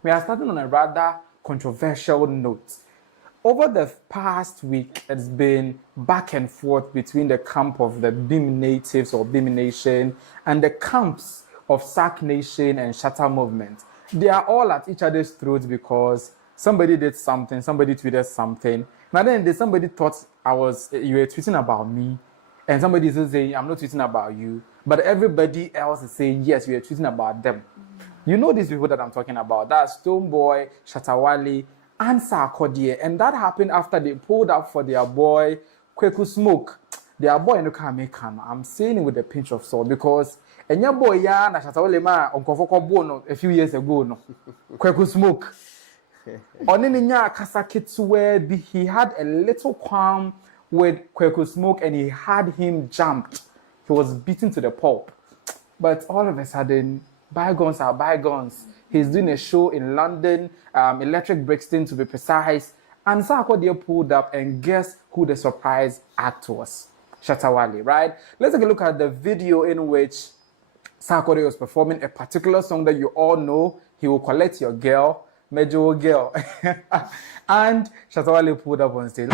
We are starting on a rather controversial note. Over the past week, it's been back and forth between the camp of the Bim natives or Bim Nation and the camps of Sark Nation and Shatta movement. They are all at each other's throats because somebody did something, somebody tweeted something. Now then somebody thought you were tweeting about me, and somebody is saying I'm not tweeting about you, but everybody else is saying yes, you are tweeting about them. You know these people that I'm talking about. That's Stonebwoy, Shatta Wale and Sarkodie, and that happened after they pulled up for their boy Kweku Smoke. Their boy no can make him. I'm saying it with a pinch of salt because and your boy ya na Shatta Wale ma onkofoko bono a few years ago no. Kweku Smoke. Onininya kasakitsu where he had a little qualm with Kweku Smoke and he had him jumped. He was beaten to the pulp. But all of a sudden, bygones are bygones. He's doing a show in London, Electric Brixton to be precise, and Sarkodie pulled up, and guess who the surprise act was? Shatta Wale, right? Let's take a look at the video in which Sarkodie was performing a particular song that you all know. He will collect your girl, Major Girl, and Shatta Wale pulled up on stage.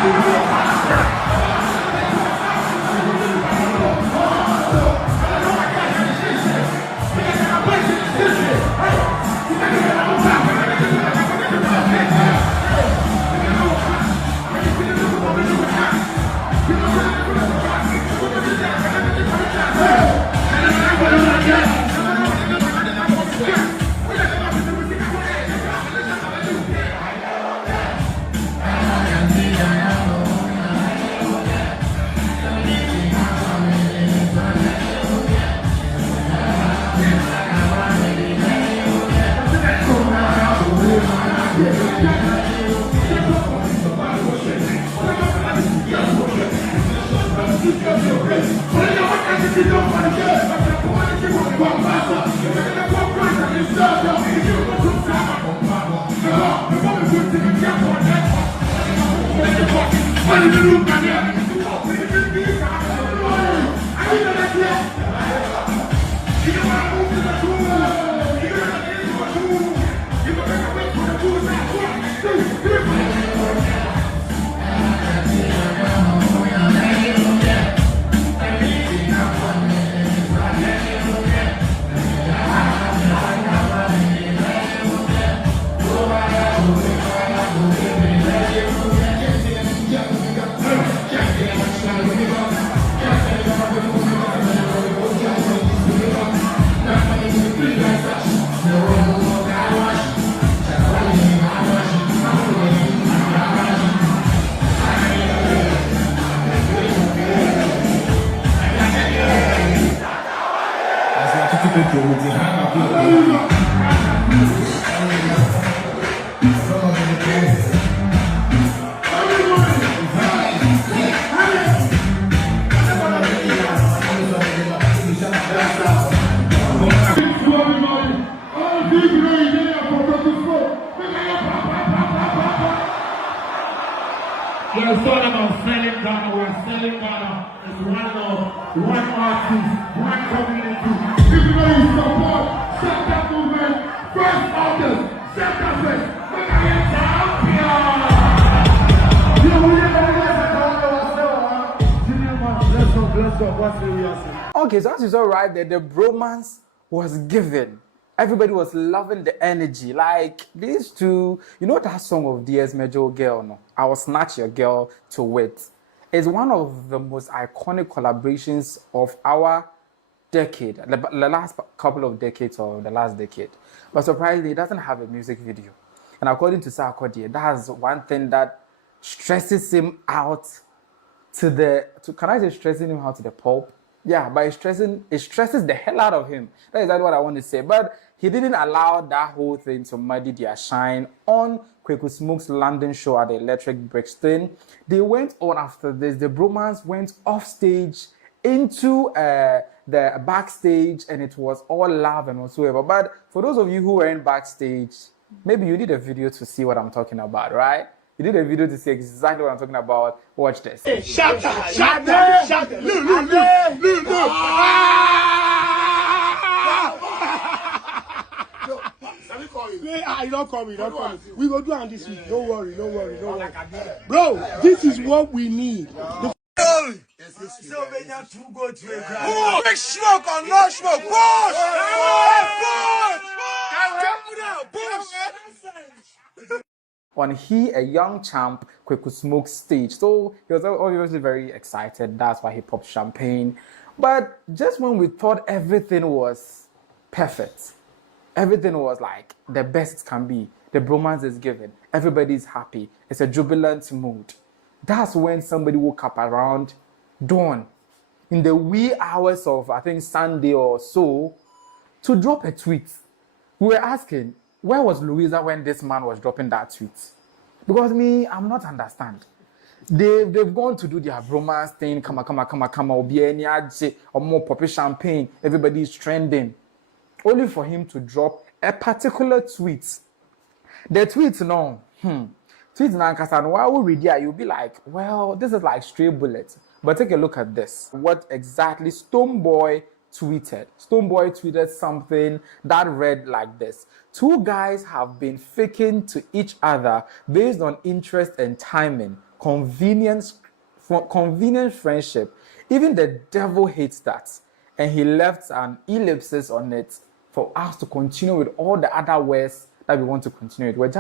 We're talking about selling Ghana. We're selling Ghana. It's one artist, one community. If you know you support Shatta movement, first August, Shatta Fest, we're going to get champion. Okay, so as you saw right there, the bromance was given. Everybody was loving the energy. Like these two, you know that song of DS Major Girl, no? I Will Snatch Your Girl to Wit. It's one of the most iconic collaborations of our decade, the last couple of decades or the last decade. But surprisingly, it doesn't have a music video. And according to Sarkodie, that's one thing that stresses him out can I say stressing him out to the pulp? Yeah, but it stresses the hell out of him. That is exactly what I want to say. But he didn't allow that whole thing to muddy their shine on Kweku Smoke's London show at the Electric Brixton. They went on after this. The bromance went off stage into the backstage, and it was all love and whatsoever. But for those of you who were in backstage, maybe you did a video to see what I'm talking about, right? You did a video to see exactly what I'm talking about. Watch this. Shatta! Look! I don't come. We go do on this week. Don't worry. Bro, this is what we need. So many two go to a ground. Big smoke or no smoke. Push! On He, a Young Champ, Kweku Smoke stage. So he was obviously very excited. That's why he popped champagne. But just when we thought everything was perfect, everything was like the best it can be, the bromance is given, everybody's happy, it's a jubilant mood. That's when somebody woke up around dawn, in the wee hours of, I think, Sunday or so, to drop a tweet. We were asking, where was Louisa when this man was dropping that tweet? Because I'm not understand. They've gone to do their bromance thing, come, obieni or more poppy champagne, everybody's trending. Only for him to drop a particular tweet. The tweet, no. Tweet Nankasan, while we read it, you'll be like, well, this is like stray bullets. But take a look at this. What exactly Stonebwoy tweeted. Stonebwoy tweeted something that read like this. Two guys have been faking to each other based on interest and timing, convenient friendship. Even the devil hates that. And he left an ellipsis on it for us to continue with all the other words that we want to continue with.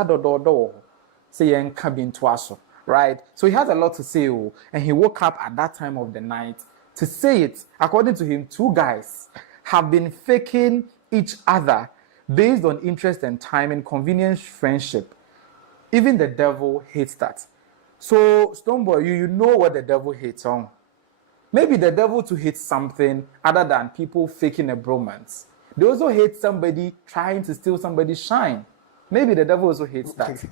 Right? So he has a lot to say, and he woke up at that time of the night to say it. According to him, two guys have been faking each other based on interest and timing, convenience, friendship. Even the devil hates that. So, Stonebwoy, you know what the devil hates on. Maybe the devil to hate something other than people faking a bromance. They also hate somebody trying to steal somebody's shine. Maybe the devil also hates that.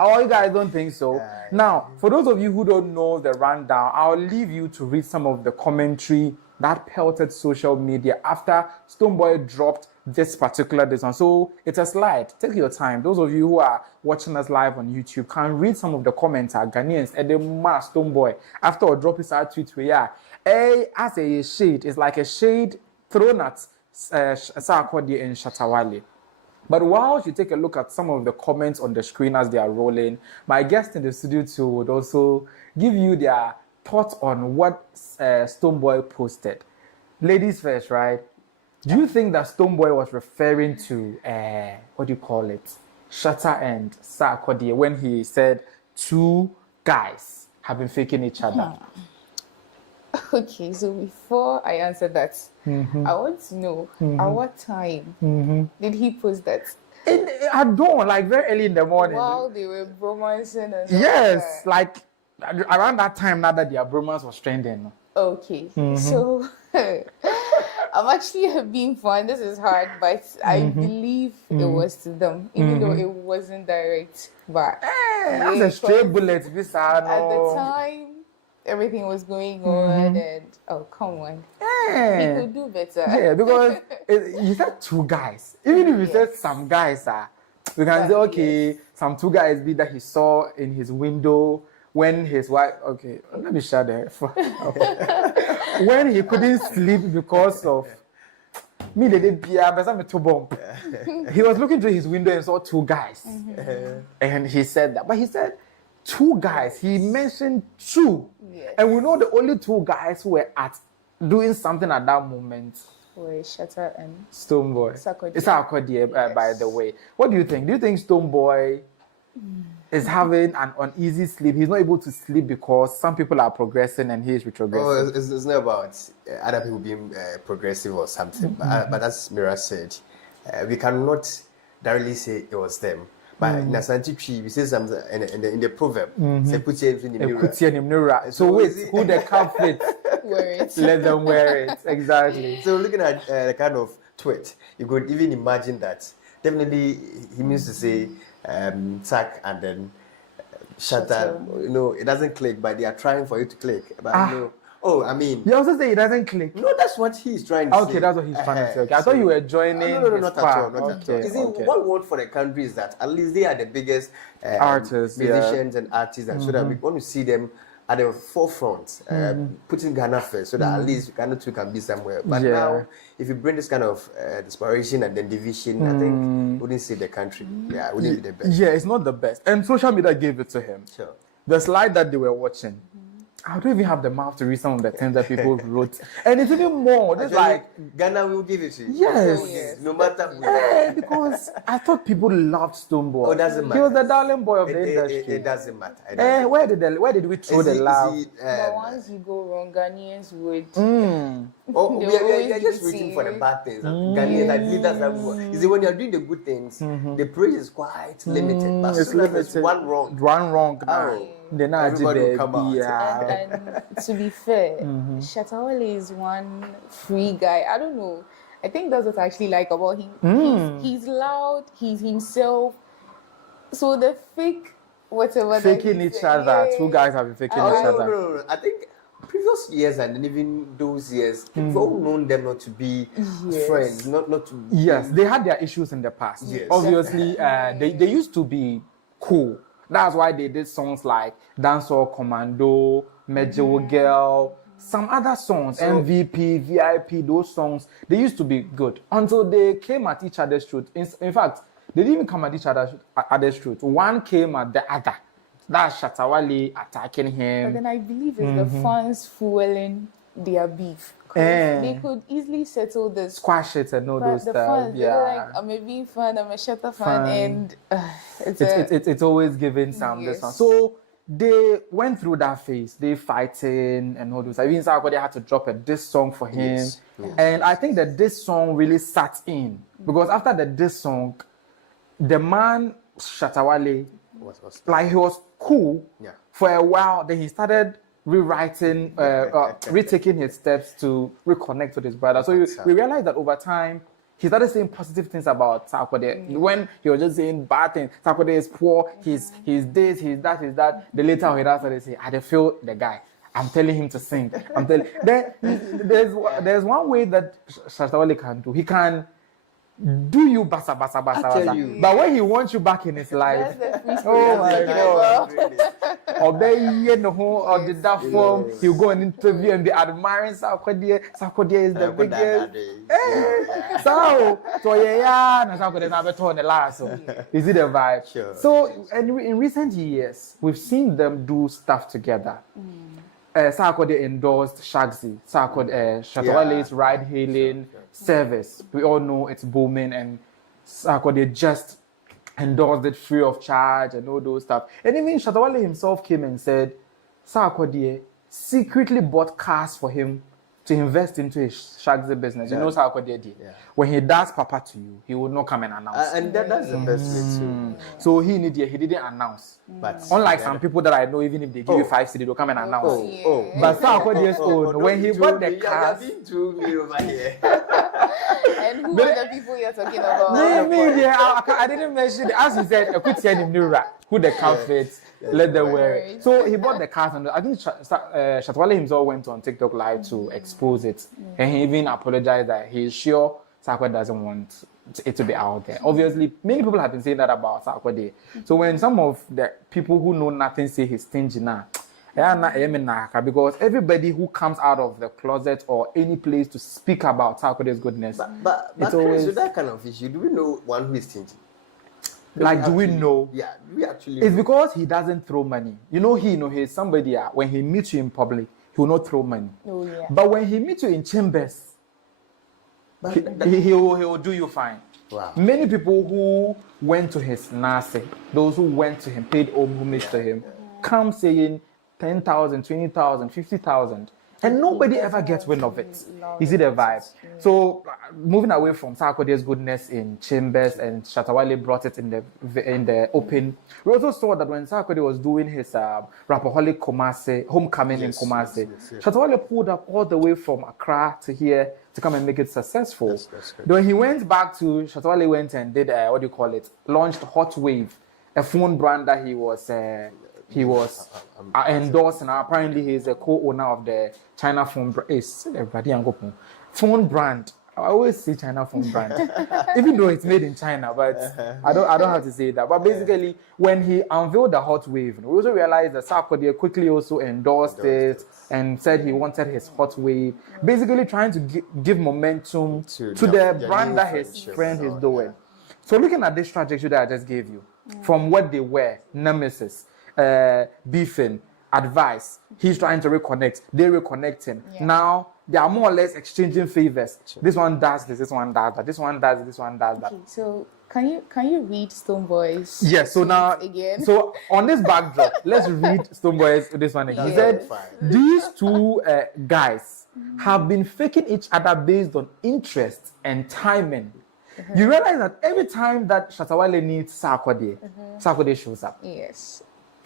Oh, you guys don't think so? Now, for those of you who don't know the rundown, I'll leave you to read some of the commentary that pelted social media after Stonebwoy dropped this particular one. So it's a slide. Take your time. Those of you who are watching us live on YouTube can read some of the comments. Ghanaians and the mass Stonebwoy after I drop his tweet. As a shade, it's like a shade thrown at Sarkodie and Shatta Wale. But while you take a look at some of the comments on the screen as they are rolling, my guest in the studio too would also give you their thoughts on what Stonebwoy posted. Ladies first, right? Do you think that Stonebwoy was referring to, what do you call it, Shatta and Sarkodie when he said two guys have been faking each other? Okay, so before I answer that, I want to know at what time did he post that? At dawn, like very early in the morning. While they were bromancing and yes, like around that time now that their bromance was trending. Okay, so I'm actually being fun. This is hard, but I believe it was to them, even though it wasn't direct. But that's a straight bullet. This at the time, everything was going on, and oh, come on, he could do better. Yeah, because you said two guys. Even if you said some guys, we can say okay, some two guys be that he saw in his window when his wife. Okay, let me shut there. When he couldn't sleep because of me, they did he was looking through his window and saw two guys, and he said that. But he said two guys. He mentioned two, and we know the only two guys who were doing something at that moment were Shatta and Stonebwoy. Sarkodie, by the way. What do you think? Do you think Stonebwoy is having an uneasy sleep? He's not able to sleep because some people are progressing and he is retrogressing. Oh, it's not about other people being progressive or something. But as Mira said, we cannot directly say it was them. But in Asante tree, we say something in the proverb. Say put your in the mirror. So wait, who the culprit? wear it. Let them wear it. Exactly. So looking at the kind of tweet, you could even imagine that. Definitely, he means to say Sack and then Shatta. You know, it doesn't click, but they are trying for you to click. But you know, oh, I mean, you also say it doesn't click. No, that's what he's trying to say. Okay, that's what he's trying to say. Okay, I thought you were joining. No, not at all. Not okay, at all. You see, what we want for the country is that at least they are the biggest artists, musicians and artists, and so that we want to see them at the forefront, putting Ghana first, so that at least Ghana too can be somewhere. But now, if you bring this kind of desperation and then division, I think we wouldn't save the country. Yeah, it wouldn't be the best. Yeah, it's not the best. And social media gave it to him. Sure. The slide that they were watching, I don't even have the mouth to read some of the things that people wrote. And it's even more. It's like, Ghana will give it to you. yes. No matter where. Because I thought people loved Stonebwoy. Oh, it doesn't matter. He was the darling boy of the industry. It doesn't matter. Where did we throw the love? But once you go wrong, Ghanaians would. We are just waiting for the bad things. Ghanaians, I believe that's how. You see, when you are doing the good things, the praise is quite limited. But It's limited. One wrong. One wrong. Then Everybody will come out. And to be fair, Shatta Wale is one free guy. I don't know. I think that's what I actually like about him. He's loud. He's himself. So the fake whatever. Faking each other. Two guys have been faking each other. No. I think previous years and even those years, people known them not to be friends, not to. Yes, they had their issues in the past. Yes. Obviously, they used to be cool. That's why they did songs like Dancehall Commando, Mejo Girl, some other songs, MVP, VIP, those songs. They used to be good until they came at each other's truth. In fact, they didn't even come at each other's truth. One came at the other. That's Shatta Wale attacking him. But then I believe it's the fans fueling their beef. They could easily settle this. Squash it and all But those the stuff. fans, Yeah. they're like, I'm a beef fan, I'm a Shatta fan, and It's always giving some this one. So they went through that phase. They fighting and all those. Even Sarkodie had to drop a diss song for him. Yes. And I think that this song really sat in. Because after the diss song, the man, Shatta Wale, like he was cool for a while. Then he started rewriting, retaking his steps to reconnect with his brother. So we realized that over time, he started saying positive things about Sarkodie. When he was just saying bad things, Sarkodie is poor, he's this, he's that, he's that. The later he started saying, I feel the guy. I'm telling him to sing. There's one way that Shatta Wale can do. He can do you basa. But when he wants you back in his life, oh my God. Or did that form, he'll go and interview and be admiring Sarkodie. Sarkodie is the biggest. So Sarkodie never told the last. Is it the vibe? Sure. So, and in recent years, we've seen them do stuff together. Sarkodie endorsed Shagzy. Shatta Wale's ride-hailing service. We all know it's booming, and Sarkodie just endorsed it free of charge and all those stuff. And even Shatta Wale himself came and said Sarkodie secretly bought cars for him to invest into his Shagzy business. You know Sarkodie did. When he does Papa to you, he will not come and announce. And that's the best way too. So he didn't announce. But unlike some people that I know, even if they give you 5 cedi, they'll come and announce. But Sarkodie's own, when he bought the cars. And who are the people you're talking about? I didn't mention it. As he said, I could tell him who the outfits, let them wear it. So he bought the cars, and I think Shatta Wale himself went on TikTok Live to expose it. And he even apologized that he's sure Sarkodie doesn't want it to be out there. Obviously, many people have been saying that about Sarkodie. So when some of the people who know nothing say he's stingy now, because everybody who comes out of the closet or any place to speak about Sarkodie's goodness, but it's always with that kind of issue. Do we know one who is stingy? Do we know? Yeah, we actually. It's because he doesn't throw money. He's somebody. When he meets you in public, he will not throw money. But when he meets you in chambers, he will do you fine. Wow. Many people who went to his nasi, those who went to him, paid homage to him, come saying 10,000, 20,000, 50,000. And nobody ever gets wind of it. You see the vibe? So, moving away from Sarkodie's goodness in chambers, and Shatta Wale brought it in the open. We also saw that when Sarkodie was doing his Rapaholic Kumasi, homecoming in Kumasi, Shatta Wale pulled up all the way from Accra to here to come and make it successful. When he went back to, Shatta Wale went and did, launched Hot Wave, a phone brand that he was endorsed, and apparently he is a co-owner of the China phone brand. I always say China phone brand, even though it's made in China, but I don't have to say that. But basically, when he unveiled the hot wave, we also realized that Sarkodie quickly also endorsed it and said he wanted his hot wave, basically trying to give momentum to the brand that his friend is doing. So looking at this trajectory that I just gave you, from what they were, nemesis, beefing, advice, he's trying to reconnect, they reconnect him. Now they are more or less exchanging favors. This one does this one does that, this one does this one does that. Okay, so can you read Stonebwoy's Yes, so now again? So on this backdrop, let's read Stonebwoy's this one again. He said these two guys have been faking each other based on interest and timing. You realize that every time that Shatta Wale needs Sarkodie, Sarkodie shows up. Yes.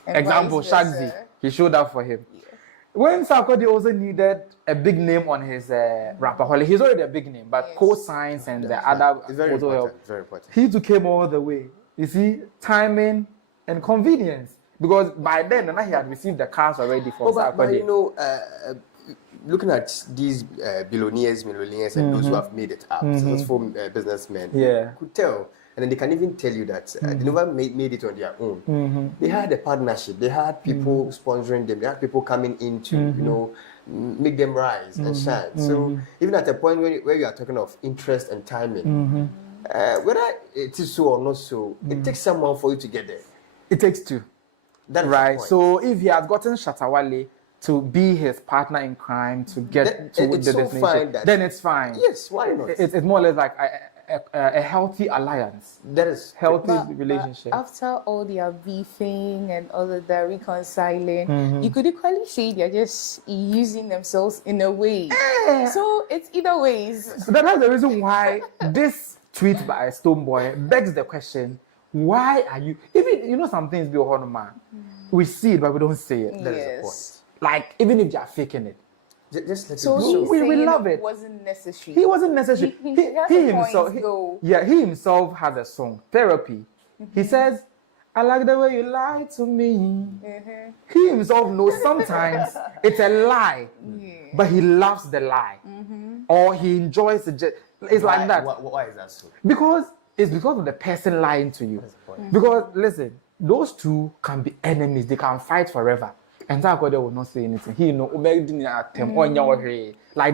And Example, vice versa. Shagzy, he showed up for him. When Sarkodie also needed a big name on his rapper holiday, he's already a big name, but co-signs and the other It's very photo important. help, Very important. he too came all the way. You see, timing and convenience. Because by then, he had received the cars already for But Sarkodie. you know, looking at these billionaires, millionaires, and those who have made it up, successful businessmen, Yeah. could tell. And then they can even tell you that they never made it on their own. They had a partnership. They had people sponsoring them. They had people coming in to, you know, make them rise and shine. So even at a point where you are talking of interest and timing, whether it is so or not so, it takes someone for you to get there. It takes two. That's the Right. point. So if he has gotten Shatta Wale to be his partner in crime to get to it's the so destination, fine that- then it's fine. Yes, why not? It's more or less like a healthy alliance, That is healthy relationship. But after all their beefing and all of that reconciling, you could equally say they're just using themselves in a way. So it's either ways. So that's the reason why this tweet by Stonebwoy begs the question: why are you? Even you know some things be a horn man. We see it, but we don't say it. That is the Yes. point. Like even if they are faking it, Just let So it he's go. we saying love it. wasn't necessary. he wasn't necessary. He has a himself, point, though. he himself has a song, Therapy. He says, "I like the way you lie to me." He himself knows sometimes it's a lie, but he loves the lie, or he enjoys it. It's like that. Why is that so? Because it's because of the person lying to you. Because listen, those two can be enemies. They can fight forever. And Sarkodie will not say anything. He know like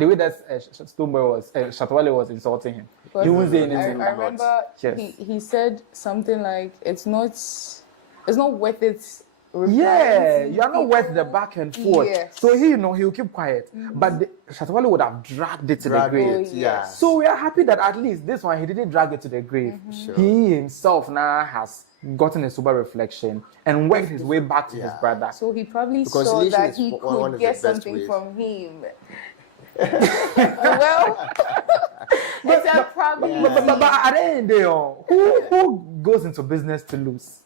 the way that Stonebwoy was, Shatta Wale was insulting him. He won't say anything. I remember Yes. he said something like, "It's not worth it." Yeah, you are not worth the back and forth. Yes. So he will keep quiet. But Shatta Wale would have dragged it to the grave. Yeah. So we are happy that at least this one he didn't drag it to the grave. Sure. He himself now has gotten a sober reflection and worked his way back to his brother. So he probably saw Reconciliation that is he one could of the get best something ways. from him. Well, it's a probably. But at the end of the day, who goes into business to lose?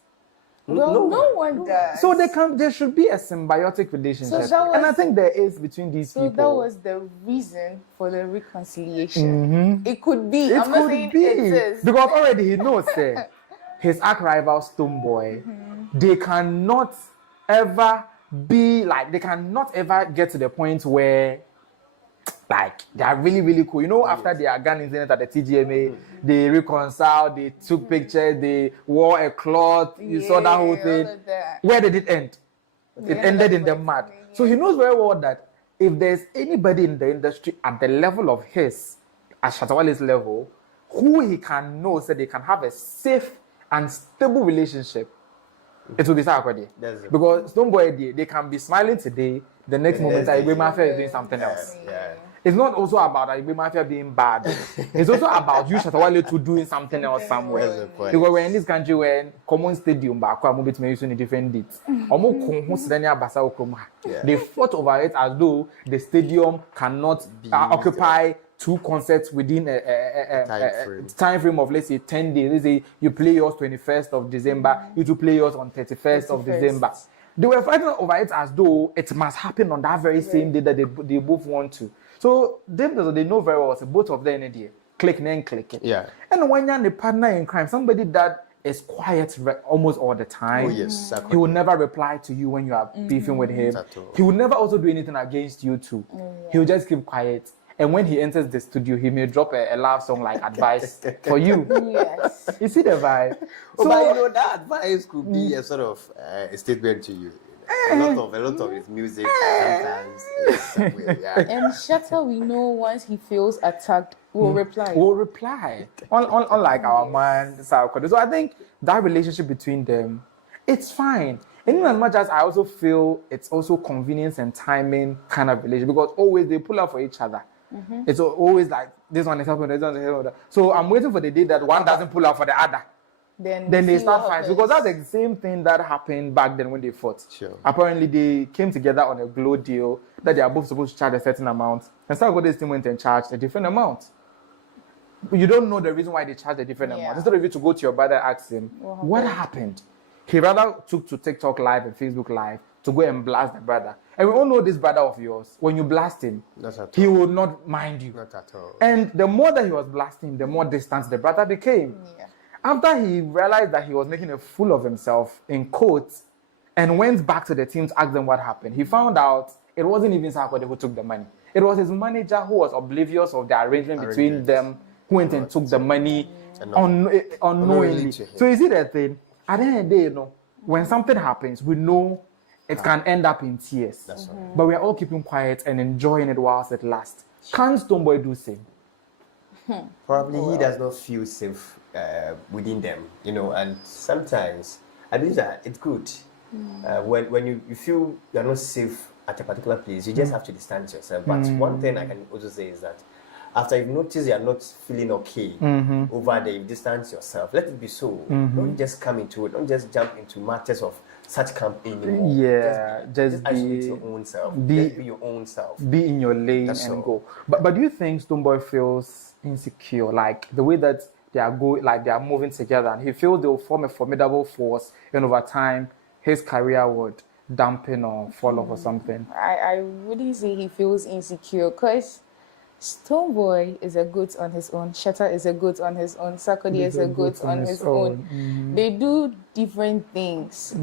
Well, no one does. So there should be a symbiotic relationship. that was- and I think there is between these So people. that was the reason for the reconciliation. It could be. It I'm not could saying be. it is. Because already he knows his arch rival Stonebwoy, they cannot ever be like, they cannot ever get to the point where like they are really, really cool. You know, after their gun incident at the TGMA, they reconciled, they took pictures, they wore a cloth, you saw that whole thing. all of that. Where did it end? It ended ended in up the with mud. something, So he knows very well that if there's anybody in the industry at the level of his, at Shatta Wale's level, who he can know so they can have a safe and stable relationship, it will be Sarkodie. That's it. Because Stonebwoy, they can be smiling today, the next moment, next Igwe Mafia is doing something else. Yeah. It's not also about Igwe Mafia being bad. It's also about you, Shatta Wale, to doing something else somewhere. That's the point. Because we're in this country where common stadium back, I'm moving to using different dates. They fought over it as though the stadium cannot occupy 2 concerts within a time frame of, let's say, 10 days. Let's say you play yours 21st of December, you to play yours on 31st of December. They were fighting over it as though it must happen on that very same day that they both want to. So they know very well, so both of them in the click and then click it. Yeah. And when you're the partner in crime, somebody that is quiet almost all the time. Oh, yes. He will never reply to you when you are beefing with him. At all. He will never also do anything against you too. He will just keep quiet. And when he enters the studio, he may drop a love song like advice for you. Yes. You see the vibe? Oh, but you know, that advice could be a sort of a statement to you. A lot of his music sometimes is somewhere, yeah. And Shatta, we know once he feels attacked, will reply. Will reply. Unlike our man, Sarkodie. So I think that relationship between them, it's fine. And in as much as I also feel it's also convenience and timing kind of relationship, because always they pull up for each other. It's always like this one is helping, this one is helping. So I'm waiting for the day that one doesn't pull up for the other. Then they start fighting, because that's the same thing that happened back then when they fought. Sure. Apparently they came together on a glow deal that they are both supposed to charge a certain amount, and Sarkodie's team went and charged a different amount. You don't know the reason why they charged a different amount. Instead of you to go to your brother and ask him what happened, he rather took to TikTok Live and Facebook Live to go and blast the brother. And we all know this brother of yours, when you blast him, he will not mind you. Not at all. And the more that he was blasting, the more distant the brother became. Yeah. After he realized that he was making a fool of himself, in quotes, and went back to the team to ask them what happened, he found out it wasn't even Sarkodie who took the money. It was his manager who was oblivious of the arrangement between them, who went and took the money unknowingly. So you see that thing? At the end of the day, you know, when something happens, we know it can end up in tears. That's right. But we are all keeping quiet and enjoying it whilst it lasts. Can Stonebwoy do same? Probably he does not feel safe within them, you know, and sometimes I believe that it's good. When you feel you're not safe at a particular place, you just have to distance yourself. But one thing I can also say is that after you've noticed you're not feeling okay over there, you distance yourself. Let it be so. Don't just come into it. Don't just jump into matters of such camp anymore. Yeah, just isolate be your own self. be- Just be your own self. be in your lane That's and all. go. But do you think Stonebwoy feels insecure, like the way that they are going, like they are moving together, and he feels they'll form a formidable force, and over time his career would dampen or fall off or something? I wouldn't say he feels insecure, because Stonebwoy is a goat on his own. Shatta is a goat on his own. Sarkodie is a goat on his own. They do different things.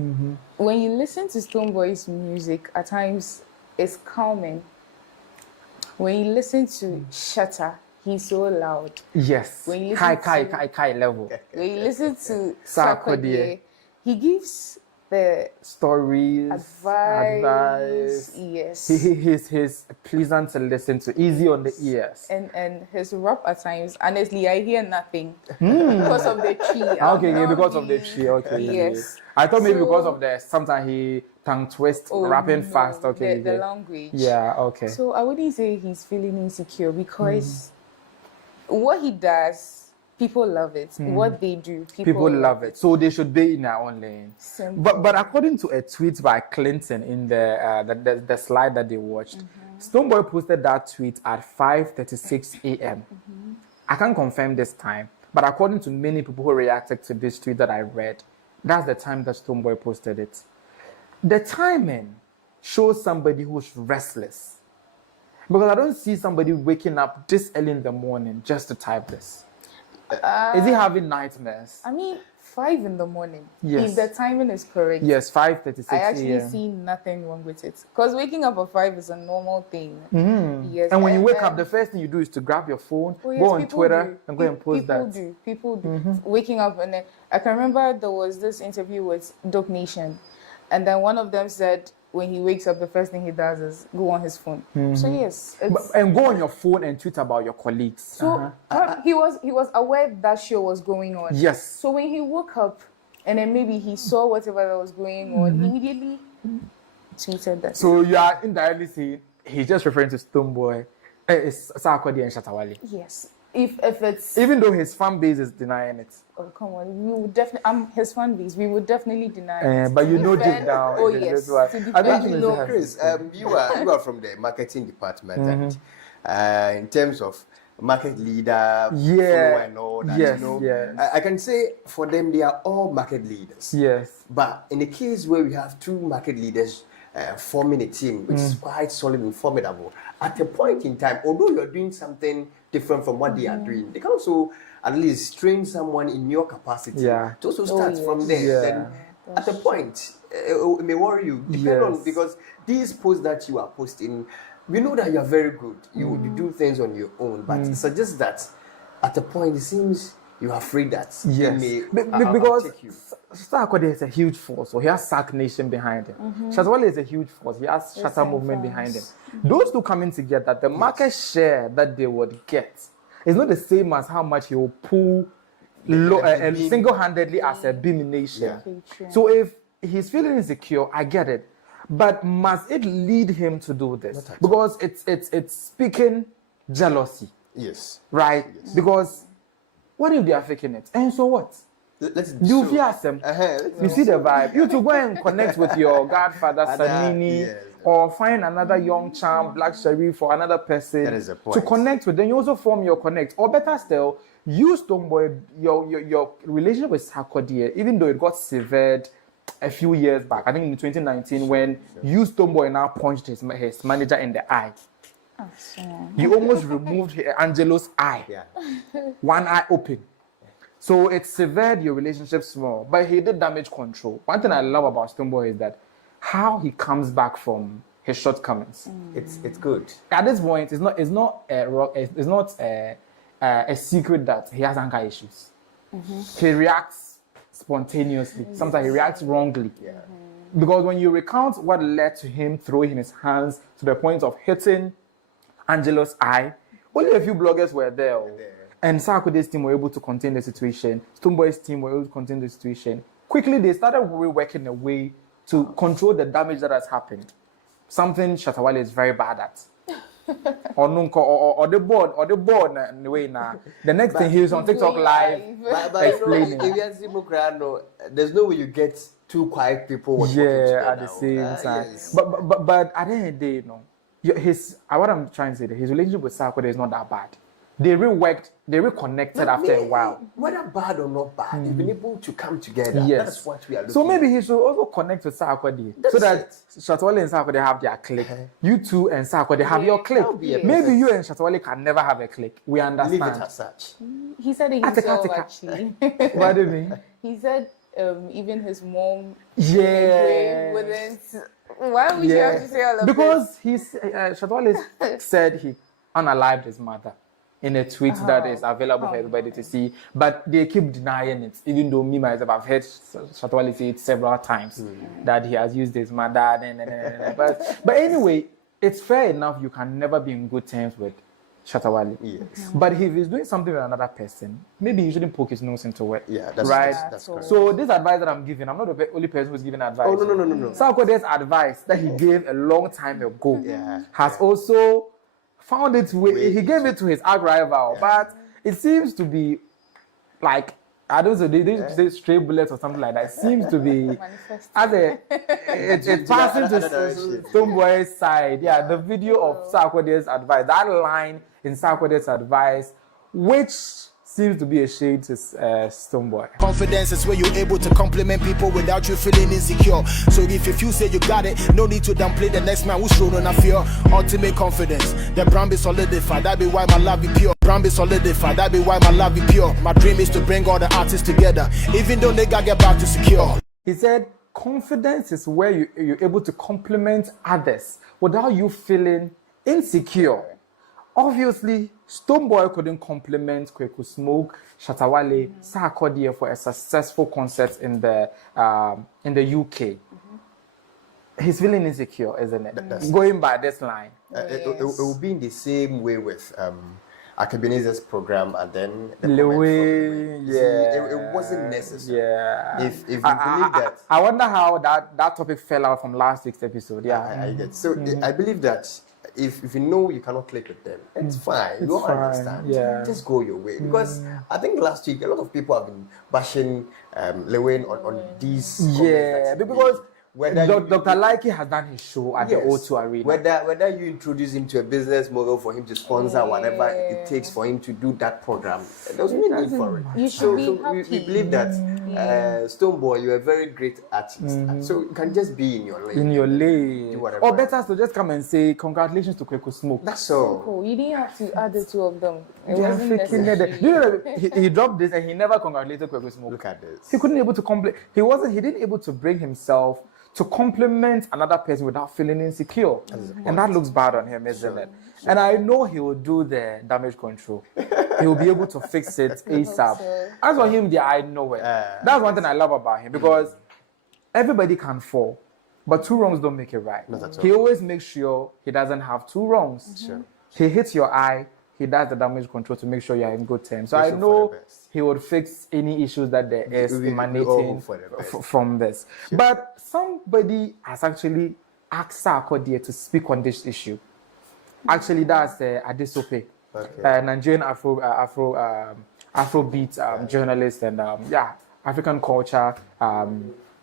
When you listen to Stonebwoy's music, at times it's calming. When you listen to Shatta, he's so loud. Yes, When you listen Kai level. When you listen to Sarkodie. Sarkodie, he gives the Stories, advice. Yes. He's pleasant to listen to, easy on the ears. And his rap at times, honestly, I hear nothing because of the tree. Okay, yeah, because of the tree. Okay. Yes. I thought maybe So- because of the sometimes he tongue twist, rapping no, fast. Okay. The language. Yeah. Okay. So I wouldn't say he's feeling insecure, because what he does, people love it. What they do, People love it, so they should be in their own lane. Simple. But according to a tweet by Clinton in the slide that they watched, Stonebwoy posted that tweet at 5:36 a.m. I can't confirm this time, but according to many people who reacted to this tweet that I read, that's the time that Stonebwoy posted it. The timing shows somebody who's restless, because I don't see somebody waking up this early in the morning just to type this. Is he having nightmares? I mean, 5 in the morning. Yes. If the timing is correct. Yes, 5:36 I actually a.m. see nothing wrong with it, because waking up at 5 is a normal thing. Yes. And when you wake up, the first thing you do is to grab your phone, Oh, yes, go on people Twitter, do. and go and post that. People do. Waking up, and then I can remember there was this interview with Dope Nation, and then one of them said when he wakes up, the first thing he does is go on his phone. So yes, it's, And go on your phone and tweet about your colleagues. so he was aware that show was going on. Yes. So when he woke up, and then maybe he saw whatever that was going on, he immediately tweeted that. So you are indirectly saying he's just referring to Stonebwoy, it's Sarkodie and Shatta Wale. Yes. If it's Even though his fan base is denying it. oh come on, we would definitely. I'm his fan base. We would definitely deny it. But you To know deep defend- down. Oh it is yes. what- To I defend don't You think know, it has- Chris, you are from the marketing department, and in terms of market leader, follower and all that, Yes, you know, yes. I can say for them they are all market leaders. Yes. But in the case where we have two market leaders forming a team, which is quite solid and formidable, at a point in time, although you're doing something different from what they are doing, they can also at least train someone in your capacity Yeah. to also start yes. from there. Yeah. Then at a point, it may worry you, depend on, Yes. because these posts that you are posting, we know that you are very good. You do things on your own, but it suggests that at a point it seems you are afraid that they may because take you. Sarkodie is a huge force, so he has Sark Nation behind him. Shatta Wale is a huge force, he has Shatta Movement behind him. Those two coming together, the market share that they would get is not the same as how much he will pull single-handedly as a Beam Nation. Yeah. So if he's feeling insecure, I get it. But must it lead him to do this? Because it's speaking jealousy. Yes. Right? Yes. Because what if they are faking it? And so what? Let's You fear them. You see the vibe. You to go and connect with your godfather, Sanini, or find another young charm, Black Sharif, or another person That is a point. to connect with. Then you also form your connect. Or better still, you Stonebwoy, your relationship with Sarkodie, even though it got severed a few years back, I think in 2019, when you Stonebwoy now punched his manager in the eye. You almost removed Angelo's eye. Yeah. One eye open. So it severed your relationship small, but he did damage control. One thing I love about Stonebwoy is that how he comes back from his shortcomings. It's good. At this point, it's not a secret that he has anger issues. He reacts spontaneously. Sometimes he reacts wrongly. Yeah. Because when you recount what led to him throwing his hands to the point of hitting Angelo's eye, only a few bloggers were there. And Sarkodie's team were able to contain the situation. Stonebwoy's team were able to contain the situation. Quickly, they started working a way to control the damage that has happened. Something Shatta Wale is very bad at. or the board in the way now. The next thing he was on TikTok live explaining. There's no way you get two quiet people working together at the same time. Yes. But at the end of the day, you know, what I'm trying to say, his relationship with Sarkodie is not that bad. They reconnected after a while. Whether bad or not bad, they've been able to come together. Yes. That's what we are looking So maybe he should also connect with Sarkodie so that Shatta Wale and Sarkodie have their clique. You two and Sarkodie have your clique. Maybe you and Shatta Wale can never have a clique. We understand. Leave it as such. He said it himself, actually. What do you mean? He said even his mom wouldn't. Why would you have to say all of because Shatta Wale said he unalived his mother in a tweet that is available for everybody to see, but they keep denying it, even though me myself, I've heard Shatta Wale say it several times that he has used his mother. But anyway, it's fair enough you can never be in good terms with Shatta Wale. Yes. But if he's doing something with another person, maybe he shouldn't poke his nose into it. Yeah, that's right. That's correct. So this advice that I'm giving, I'm not the only person who's giving advice. Oh, no. Sarkodie's advice that he gave a long time ago has also found its way. He gave it to his arch rival, but it seems to be like, I don't know, they didn't say stray bullets or something like that. It seems to be it's passing to Stonebwoy's side. Yeah, the video of Sarkodie's advice, that line in Sarkodie's advice, which seems to be a shade to Stonebwoy. Confidence is where you're able to compliment people without you feeling insecure. So if you say you got it, no need to downplay the next man who's shown on a fear. Ultimate confidence, the brand be solidified. That be why my love be pure. Brand be solidified. That be why my love be pure. My dream is to bring all the artists together, even though nigga get back to secure. He said, confidence is where you're able to compliment others without you feeling insecure. Obviously, Stonebwoy couldn't compliment Kweku Smoke, Shatta Wale, Sarkodie for a successful concert in the UK. He's feeling insecure, isn't it? Going by this line. It will be in the same way with Akebinez's program and then the Louis, it wasn't necessary. Yeah. If you believe that, I wonder how that topic fell out from last week's episode. Yeah. I get. So I believe that if you know you cannot click with them, it's fine. You don't understand. Yeah. Just go your way. Because I think last week a lot of people have been bashing Lewin on these. Yeah, because Dr. Likey has done his show at the yes, O2 Arena. Whether you introduce him to a business model for him to sponsor whatever it takes for him to do that program, there's no need for it. You should be happy. We believe that Stonebwoy, you're a very great artist, so you can just be in your lane. In your lane. Do whatever. Or better to just come and say congratulations to Kweku Smoke. That's all. Cool. You didn't have to add the two of them. It They are wasn't faking necessary. it. Do you know that he dropped this and he never congratulated Kweku Smoke? Look at this. He couldn't able to complain. He didn't able to bring himself to compliment another person without feeling insecure. And that looks bad on him, isn't it? And I know he will do the damage control. He will be able to fix it ASAP. so. As for him, I know it. That's one thing I love about him, because everybody can fall, but 2 wrongs don't make it right. Not at all. He always makes sure he doesn't have 2 wrongs. Sure. He hits your eye, he does the damage control to make sure you're in good terms. So Wish I him for know the best. he would fix any issues that there is We all emanating hope for the best. from this. But somebody has actually asked Sarkodie to speak on this issue. Actually, that's Adesope, Nigerian Afrobeat journalist and African culture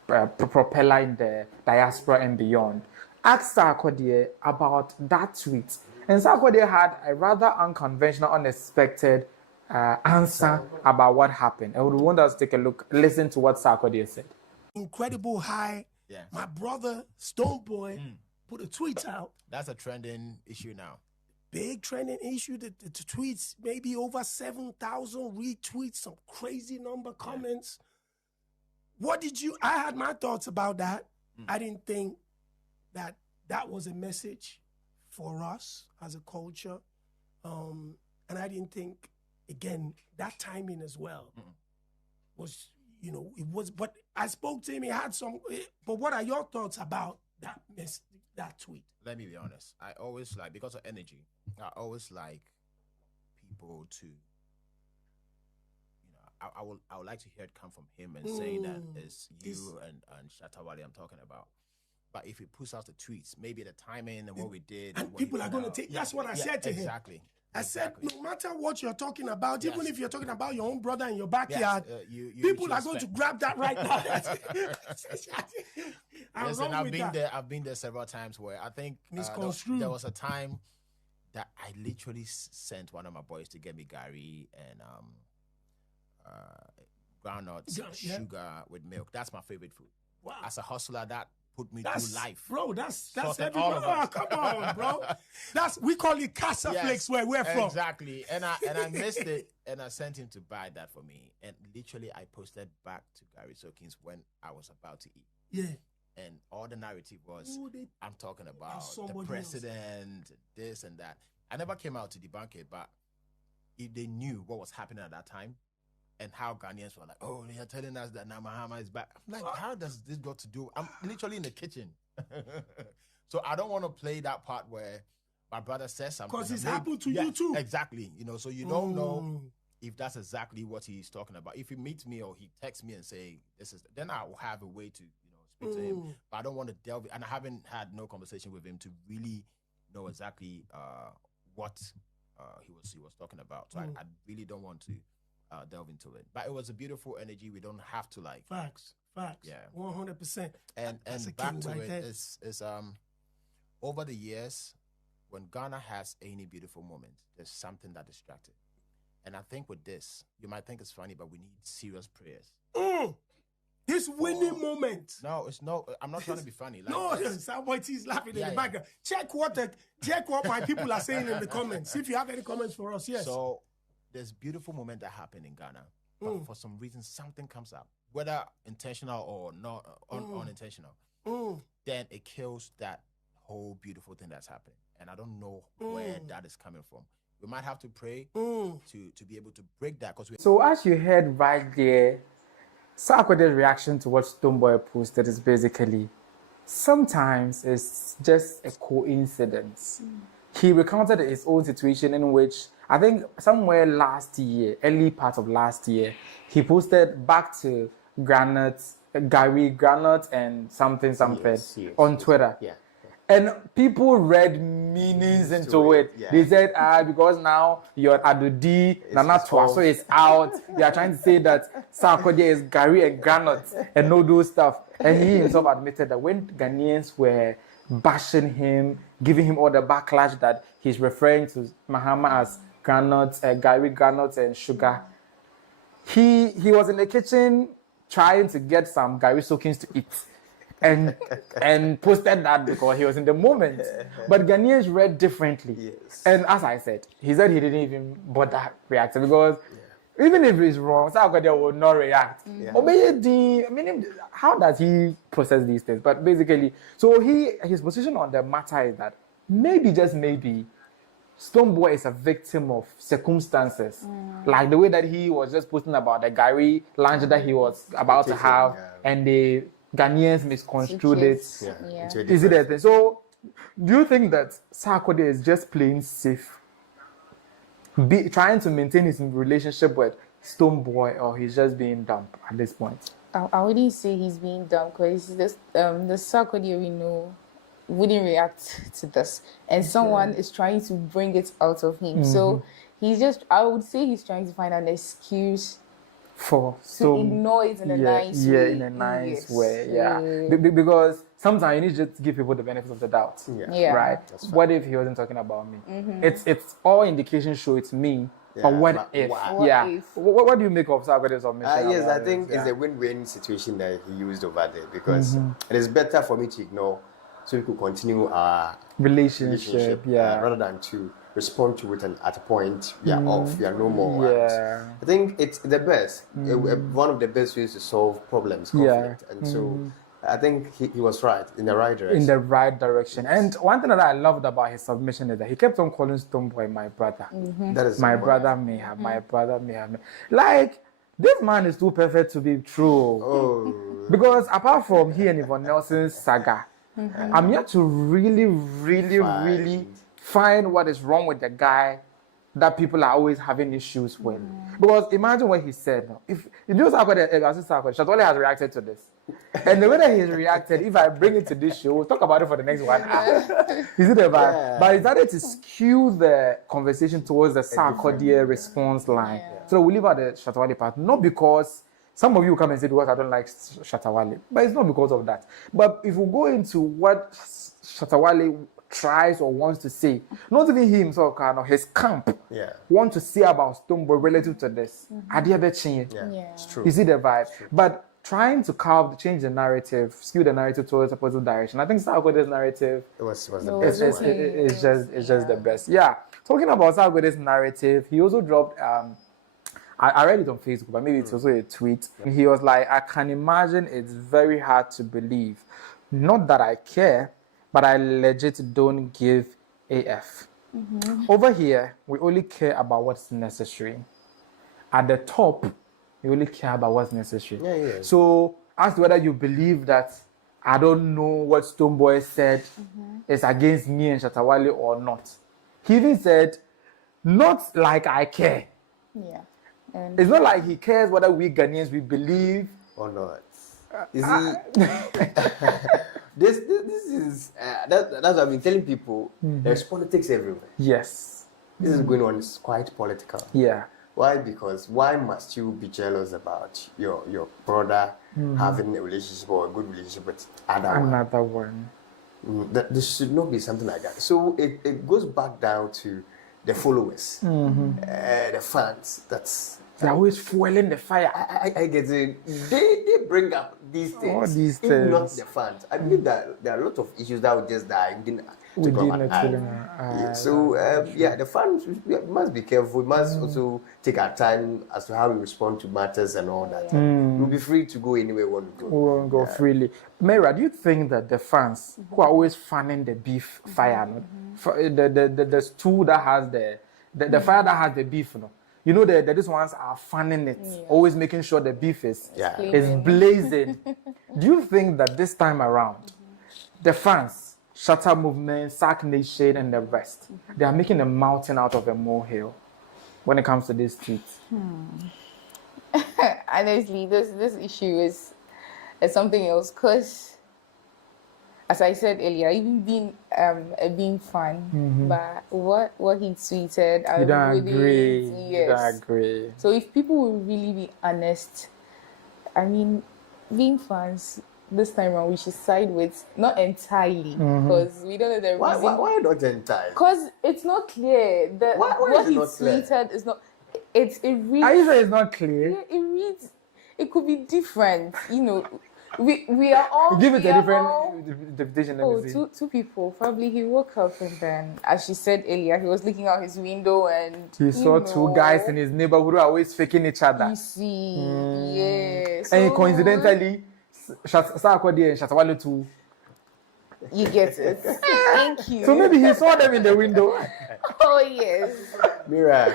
propeller in the diaspora and beyond. Asked Sarkodie about that tweet. And Sarkodie had a rather unconventional, unexpected answer about what happened. I would want us to take a listen to what Sarkodie said. Incredible high. Yeah. My brother Stonebwoy put a tweet out. That's a trending issue now. Big trending issue. The tweets maybe over 7,000 retweets, some crazy number comments. What did you? I had my thoughts about that. I didn't think that was a message for us as a culture, and I didn't think, again, that timing as well was, it was. But I spoke to him. He had some. But what are your thoughts about that tweet? Let me be honest. I always like, because of energy, I always like people to, I would like to hear it come from him and saying that it's you and Shatta Wale I'm talking about. But if he puts out the tweets, maybe the timing and what we did, and people are going to take. That's what I said to him. Exactly. I said, no matter what you're talking about, even if you're talking about your own brother in your backyard, you people are going to grab that right now. Listen, I've been there several times where I think there was a time that I literally sent one of my boys to get me Gary and groundnuts, sugar with milk. That's my favorite food. Wow. As a hustler, that put me through life. Bro, that's Sorted everybody. all of us. Oh, come on, bro. We call it Casa Flakes where we're from. Exactly. And I missed it, and I sent him to buy that for me. And literally, I posted back to Gary Soakins when I was about to eat. Yeah. And all the narrative was, I'm talking about the president, this and that. I never came out to debunk it, but if they knew what was happening at that time, and how Ghanaians were like, oh, they're telling us that now Mahama is back. I'm like, how does this got to do? I'm literally in the kitchen. So I don't want to play that part where my brother says something. Because it's happened to you too. Exactly. So you don't know if that's exactly what he's talking about. If he meets me or he texts me and say, then I will have a way to, speak to him. But I don't want to delve, and I haven't had no conversation with him to really know exactly what he was talking about. So I really don't want to delve into it, but it was a beautiful energy. We don't have to facts. Yeah, 100%. And back to it is over the years, when Ghana has any beautiful moment, there's something that distracts it. And I think with this, you might think it's funny, but we need serious prayers. This winning moment. No, it's no. I'm not trying to be funny. Somebody is laughing in the background. Check what my people are saying in the comments. If you have any comments for us, yes. So there's beautiful moment that happened in Ghana, but for some reason something comes up, whether intentional or not unintentional. Then it kills that whole beautiful thing that's happening, and I don't know where that is coming from. We might have to pray to be able to break that. So as you heard right there, Sarkodie's reaction to what Stonebwoy posted is basically, sometimes it's just a coincidence. He recounted his own situation in which, I think somewhere last year, early part of last year, he posted back to Gary Granite and something on Twitter. Yeah. And people read meanings into it. Yeah. They said, because now your Adodi, Nana Twaso is out. They are trying to say that Sarkodie is Gary and Granite and no do stuff. And he himself admitted that when Ghanaians were bashing him, giving him all the backlash that he's referring to Mahama as Gary Granite and sugar, he was in the kitchen trying to get some Gary Soakins to eat. And posted that because he was in the moment. But Ghanaians read differently. Yes. And as I said, he said he didn't even bother reacting because Even if it's wrong, Sarkodie will not react. Yeah. I mean, how does he process these things? But basically, so his position on the matter is that maybe, just maybe, Stonebwoy is a victim of circumstances, like the way that he was just posting about the Gary lunch that he was about to have, and the Ghanaians misconstrued it. Yeah. Is it that thing? So, do you think that Sarkodie is just playing safe, trying to maintain his relationship with Stonebwoy, or he's just being dumb at this point? I wouldn't say he's being dumb, because the Sarkodie we know wouldn't react to this, and someone is trying to bring it out of him. So he's just, I would say he's trying to find an excuse to ignore it in a nice way. In a nice way, yeah. Because sometimes you need to just give people the benefit of the doubt. Yeah. Right? What if he wasn't talking about me? It's all indications show it's me. But what if? What do you make of Sarkodie's submission? Yes, I think it's a win-win situation that he used over there, because it is better for me to ignore so we could continue our relationship, rather than to respond to it, and at a point we are off, we are no more. Yeah. I think it's the best, one of the best ways to solve problems, conflict. And so I think he was right, in the right direction. In the right direction. And one thing that I loved about his submission is that he kept on calling Stonebwoy my brother. That is my brother may have, my brother may have. Like, this man is too perfect to be true. Oh. Because apart from he and Yvonne Nelson's saga, I'm yet to really find what is wrong with the guy that people are always having issues with. Because imagine what he said. If you know Sarkodie, Shatta Wale has reacted to this. And the way that he's reacted, if I bring it to this show, we'll talk about it for the next 1 hour. Is it a vibe? Yeah. But he started to skew the conversation towards the Sarkodie response line. So we'll leave out the Shatta Wale part. Not because some of you come and say because I don't like Shatta Wale, but it's not because of that. But if we go into what Shatta Wale tries or wants to say, not even he himself, his camp want to say about Stonebwoy relative to this. It's true. You see the vibe? But trying to change the narrative, skew the narrative towards a positive direction. I think Sarkodie's narrative was the best one. It's just the best. Yeah. Talking about Sarkodie's narrative, he also dropped I read it on Facebook, but maybe it's also a tweet. He was like, I can imagine it's very hard to believe. Not that I care, but I legit don't give AF. Over here, we only care about what's necessary. At the top, we only care about what's necessary. So, as to whether you believe that I don't know what Stonebwoy said is against me and Shatta Wale or not. He even said, not like I care. And it's not like he cares whether we Ghanaians, we believe or not. Is he? This is that's what I've been telling people. There's politics everywhere. Yes. This is going on. It's quite political. Yeah. Why? Because why must you be jealous about your brother having a relationship or a good relationship with another one? This should not be something like that. So it goes back down to the followers, the fans. They're always fueling the fire. I get it. They bring up these things. All these if things. Not the fans. I believe that there are a lot of issues that would just die the fans must be careful. We must also take our time as to how we respond to matters and all that. We'll be free to go anywhere we want to go. We won't go freely. Mera, do you think that the fans who are always fanning the beef fire, the stew that has the fire that has the beef, you know that these ones are fanning it, always making sure the beef is blazing. Do you think that this time around, the fans, Shatta Movement, Sark Nation, and the rest, they are making a mountain out of a molehill when it comes to these tweets? Honestly, this issue is something else, because as I said earlier, even being fun, but what he tweeted, I don't agree. Yes. You don't agree. So if people will really be honest, I mean, being fans this time around, we should side with not entirely, because we don't know the reason. Why not entirely? Because it's not clear. What he tweeted is not. It reads. Are you sure it's not clear? Yeah, it reads. It could be different, we are all. Give it we a are different all- interpretation. Let Oh, me see. two people. Probably he woke up and then, as she said earlier, he was looking out his window and He saw two guys in his neighborhood who are always faking each other. You see, yeah. And coincidentally, Sarkodie and Shatta Wale too. You get it. Thank you. So maybe he saw them in the window. Oh yes. Mira.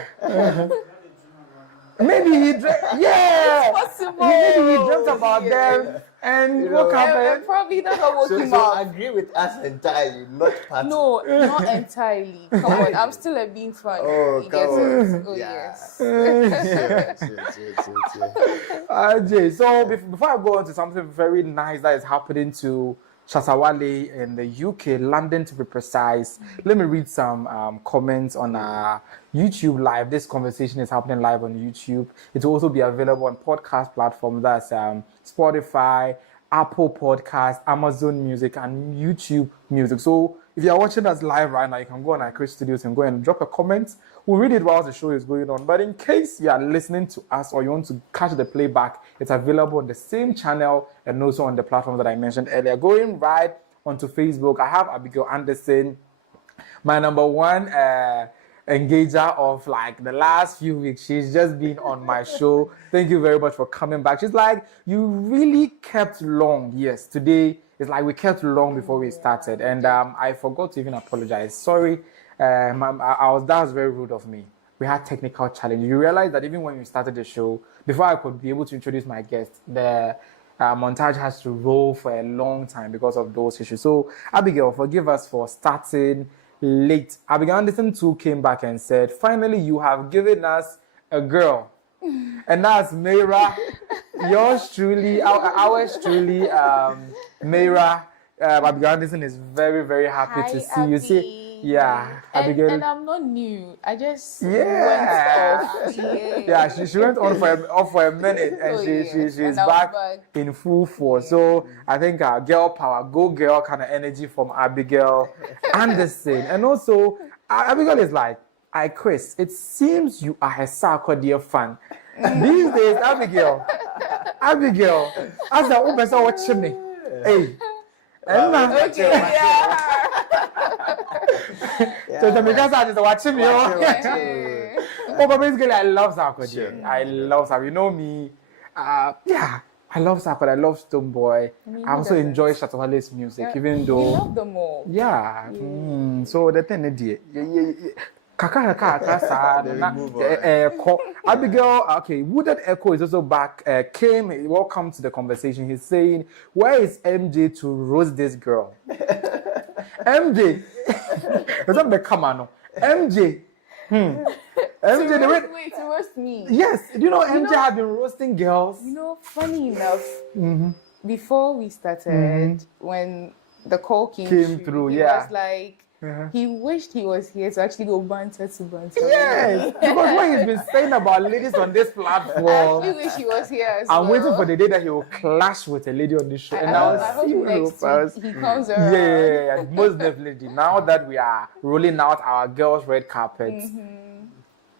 Maybe he yeah. Possible. Maybe he dreamt about them and woke up and Probably that's what woke So, him so up. agree with us entirely, not part. No, not entirely. Come on, I'm still a being fan. Oh, You come get on. it? Oh Yeah. yes. Jay, so before I go on to something very nice that is happening to Shatta Wale in the UK, London to be precise, let me read some comments on our YouTube live. This conversation is happening live on YouTube. It will also be available on podcast platforms, that's Spotify, Apple Podcast, Amazon Music, and YouTube Music. So if you are watching us live right now, you can go on our Chris Studios and go and drop a comment. We'll read it while the show is going on. But in case you are listening to us or you want to catch the playback, it's available on the same channel and also on the platform that I mentioned earlier. Going right onto Facebook, I have Abigail Anderson, my number one engager of like the last few weeks. She's just been on my show. Thank you very much for coming back. She's like, you really kept long. Yes, today it's like we kept long before we started, and I forgot to even apologize. Sorry, that was very rude of me. We had technical challenge. You realize that even when we started the show, before I could be able to introduce my guest, the montage has to roll for a long time because of those issues. So Abigail, forgive us for starting late. Abigail Anderson too came back and said, finally you have given us a girl. And that's Mayra. Yours truly, ours truly, Mayra. Abigail Anderson is very, very happy to see you. See, yeah, Abigail. And I'm not new. I just Yeah. went off. Yeah, she went on for a minute, and Oh, she's and I'm back back. in full force. So I think girl power, go girl kind of energy from Abigail Anderson. And also Abigail is like, Chris, it seems you are a Sarkodie fan. These days, Abigail, as the old person watching me, hey. Okay, yeah. So the because I just watching me. Yeah. Oh, but basically, I love Sarkodie. Sure. I love Sarkodie. You know me. Yeah, I love Sarkodie. I love Stonebwoy. I also enjoy Shatta Wale's music, even We though. love them all. Yeah. So the thing is, Abigail, okay, Wooded Echo is also back. Welcome to the conversation. He's saying, where is MJ to roast this girl? MJ, doesn't become a no. MJ, MJ, the way, Wait, to roast me. yes, do you know MJ had been roasting girls? You know, funny enough, before we started, when the call came through, he yeah. was like, he wished he was here to actually go banter to banter. Yes, because what he's been saying about ladies on this I platform. actually wish he was here as I'm well. waiting for the day that he will clash with a lady on this show, and I'll I hope see you next first. week he comes around. Yeah, most definitely. Now that we are rolling out our girls' red carpet,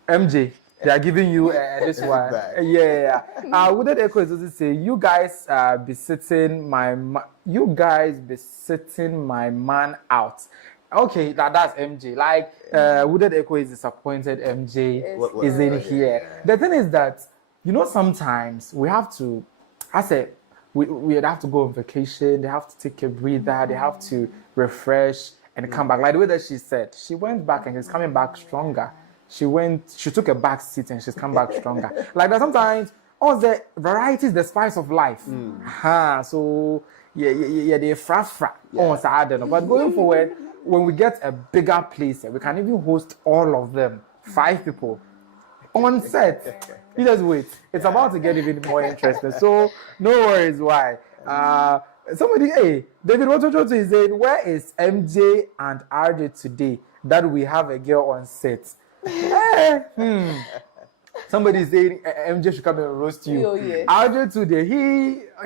MJ, they are giving you this one. Feedback. Yeah. Wooded Echo is also saying, you guys be sitting my man out. Okay, that's MJ. Like, Wooded Echo is disappointed MJ What- isn't okay, here. yeah. The thing is that, you know, sometimes we have to, we'd have to go on vacation, they have to take a breather, they have to refresh and come back. Like the way that she said, she went back and she's coming back stronger. She took a back seat and she's come back stronger. Like that sometimes, all the varieties, the spice of life. So, they're fra. But going forward, when we get a bigger place, we can even host all of them, 5 people on set. You just wait. It's about to get even more interesting. So no worries. Why? David Wotojoto is saying, where is MJ and RJ today that we have a girl on set? Somebody is saying MJ should come and roast you. Oh, yes. RJ today,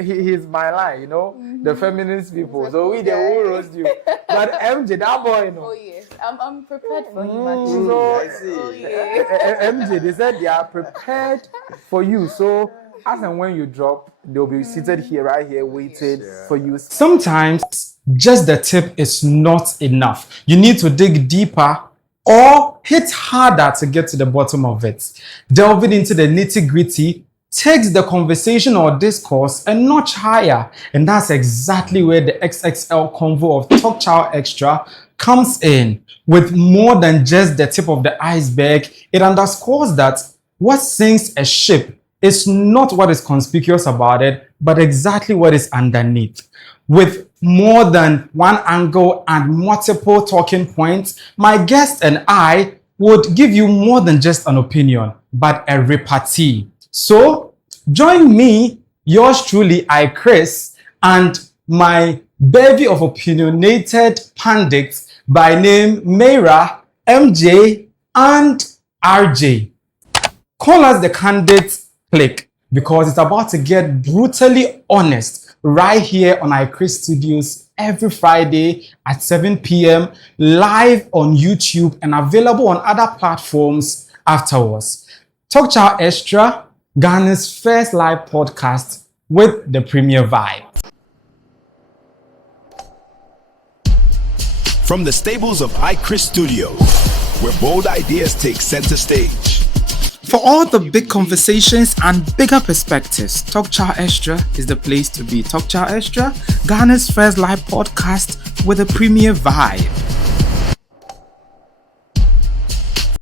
he's my line, you know, the feminist people. So we they will roast you. But MJ, that boy, you know. Oh yes, I'm prepared for him actually. So I see. Oh yeah. MJ, they said they are prepared for you. So as and when you drop, they'll be seated here, right here, waiting for you. Sometimes just the tip is not enough. You need to dig deeper or hit harder to get to the bottom of it. Delving into the nitty-gritty takes the conversation or discourse a notch higher, and that's exactly where the XXL convo of Talk Chow Extra comes in. With more than just the tip of the iceberg, it underscores that what sinks a ship is not what is conspicuous about it, but exactly what is underneath. With more than one angle and multiple talking points, my guest and I would give you more than just an opinion, but a repartee. So, join me, yours truly, Chris, and my bevy of opinionated pundits by name Mayra, MJ, and RJ. Call us the Candid Click because it's about to get brutally honest right here on Chris Studios every Friday at 7 p.m. live on YouTube and available on other platforms afterwards. Talk Chow Extra, Ghana's first live podcast with the premier vibe. From the stables of Chris Studios, where bold ideas take center stage. For all the big conversations and bigger perspectives, Talk Chow Extra is the place to be. Talk Chow Extra, Ghana's first live podcast with a premier vibe.